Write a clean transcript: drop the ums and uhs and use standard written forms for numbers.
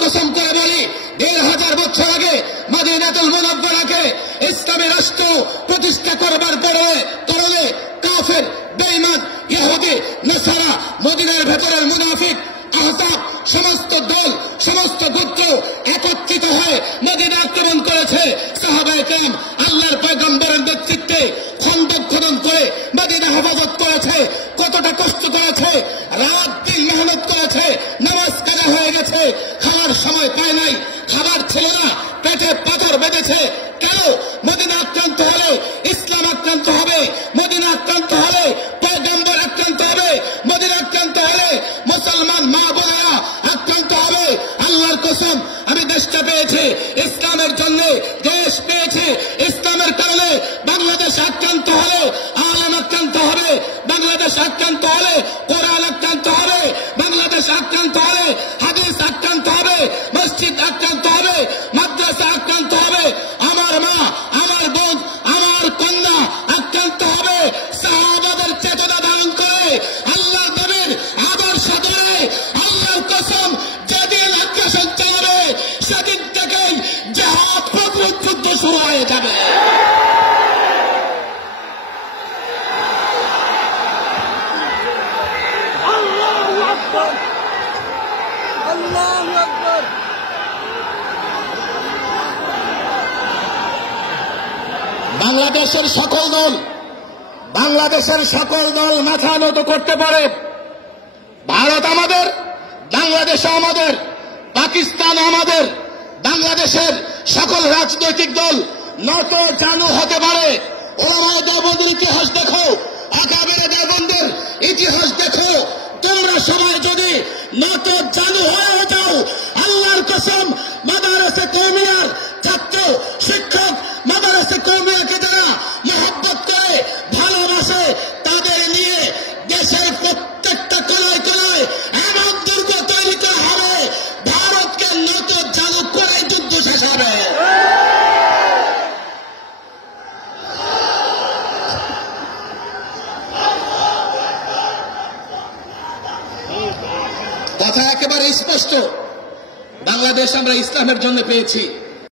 কসম করে বলি ১৫০০ বছর আগে মদিনাতুল মুনাওয়ারাকে ইসলামী রাষ্ট্র প্রতিষ্ঠা করবার কারণে কাফের বেঈমান ইহুদি নাসারা মদিনার ভেতরের মুনাফিক আহজাব সমস্ত দল সমস্ত গোত্র একত্রিত হয়ে মদিনা আক্রমণ করেছে। সাহাবায়ে কেরাম আল্লাহর পয়গম্বরের নেতৃত্বে খন্দক খনন করে মদিনা হেফাজত করেছে। কতটা কষ্ট করেছে, রাত দিন মেহনত করেছে, নামাজ কাজা হয়ে গেছে, খাওয়ার সময় পায় নাই, খাবার ছিল না, পেটে পাথর বেঁধেছে। কেন? মদিনা আক্রান্ত হলে ইসলাম আক্রান্ত হবে, মদিনা আক্রান্ত হলে পয়গম্বর আক্রান্ত হবে, মদিনা আক্রান্ত হলে মুসলমান মা বোনেরা আক্রান্ত হবে। আল্লাহর কসম, আমি দেশটা পেয়েছি ইসলামের জন্য, দেশ পেয়েছি ইসলামের কারণে। বাংলাদেশ আক্রান্ত হলে আলেম আক্রান্ত হবে, বাংলাদেশ আক্রান্ত হলে কোরআন আক্রান্ত হবে, বাংলাদেশ আক্রান্ত হলে হাদিস আক্রান্ত হবে, মসজিদ আক্রান্ত হবে, মাদ্রাসা আক্রান্ত হবে, আমার মা আমার বোন আমার কন্যা আক্রান্ত হবে। সাহাবাদের চেতনা ধারণ করে আল্লাহর নবীর আদর্শ ধরে আল্লাহর কসম, যেদিন আগ্রাসন চালাবে সেদিন থেকেই জিহাদ প্রতিরোধ যুদ্ধ শুরু হয়ে যাবে। বাংলাদেশের সকল দল মাথা নত করতে পারে। ভারত আমাদের, বাংলাদেশ আমাদের, পাকিস্তান আমাদের। বাংলাদেশের সকল রাজনৈতিক দল নত জানু হতে পারে। ওলামায়ে দেওবন্দের ইতিহাস দেখো, আকাবেরে দেওবন্দের ইতিহাস দেখো। তোমরা সবাই যদি নত জানু হয়ে যাও, আল্লাহর কসম, মাদ্রাসা কওমিয়ার ছাত্র শিক্ষক মাদ্রাসা কওমিয়াকে যারা মহব্বত করে ভালোবাসে, তাদের নিয়ে দেশের প্রত্যেকটা কোনায় কোনায় এমন দুর্গ তৈরি করা হবে, ভারতকে নত জানু করে যুদ্ধ শেষ হবে। কথা একেবারে স্পষ্ট। বাংলাদেশ আমরা ইসলামের জন্য পেয়েছি।